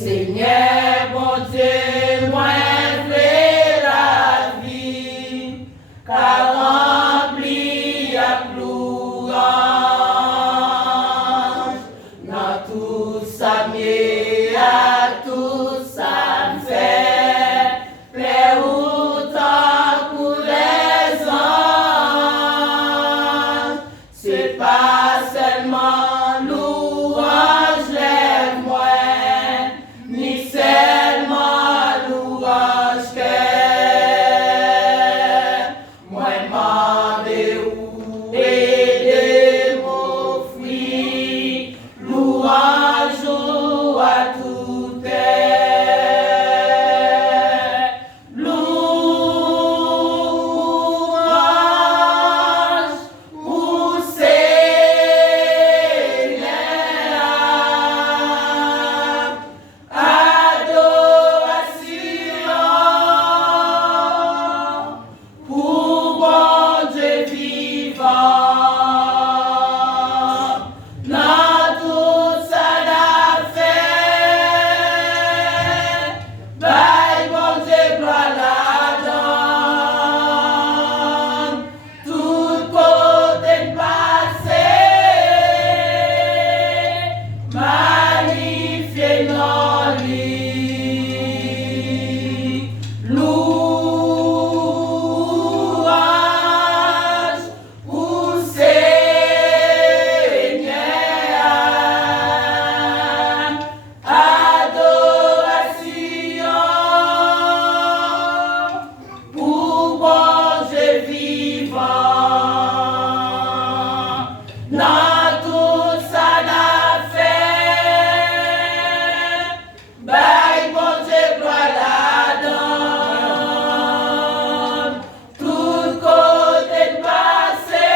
Seigneur, bon Dieu, moi, fais la vie, car rempli à louange, dans tout ça mieux, à tout ça me fait, plaît autant pour les anges, c'est pas seulement louange, lève-moi, ni c'est dans tout ça n'a fait. Bye, bon Dieu, gloire là-dedans. Tout côté de passé,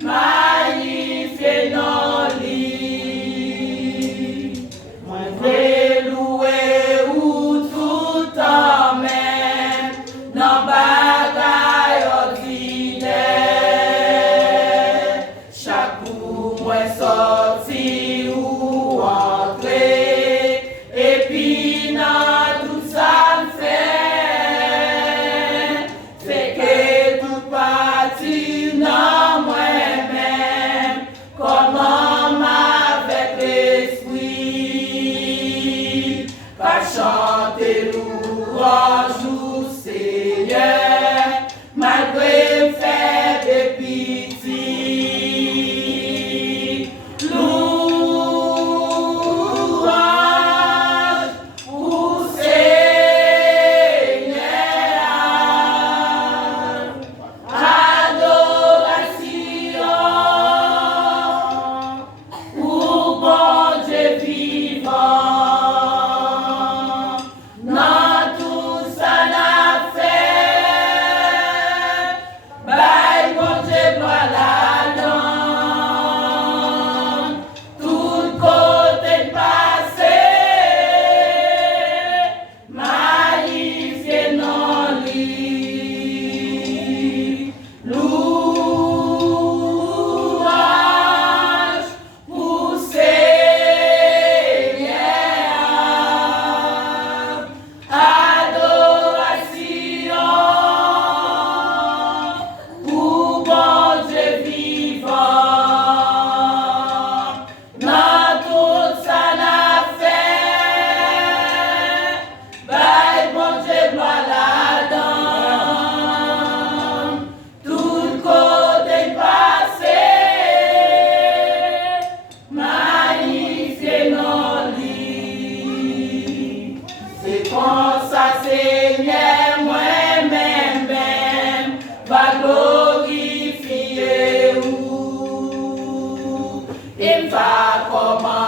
magnifié non lit. Moi, vais louer ou tout en même, dans bagaille ordinaire. Chaque coup, moi sorti ou entré, et puis dans tout ça me fait que tout parti dans moi-même, comme homme avec l'esprit, qu'à chanter louange au Seigneur, malgré le fait de pitié. Louange au Seigneur, adoration au bon Dieu vivant. Dans tout ça n'a fait, bye bon Dieu gloire là-dedans. Tout côté de passé, magnifié non lit. Louange au Seigneur, adoration au bon Dieu vivant. Dans tout ça n'a fait, bye bon Dieu gloire là-dedans. Tout côté de passé, magnifié non lit. C'est comme ça, Seigneur, moi-même, va glorifier ou, et va comment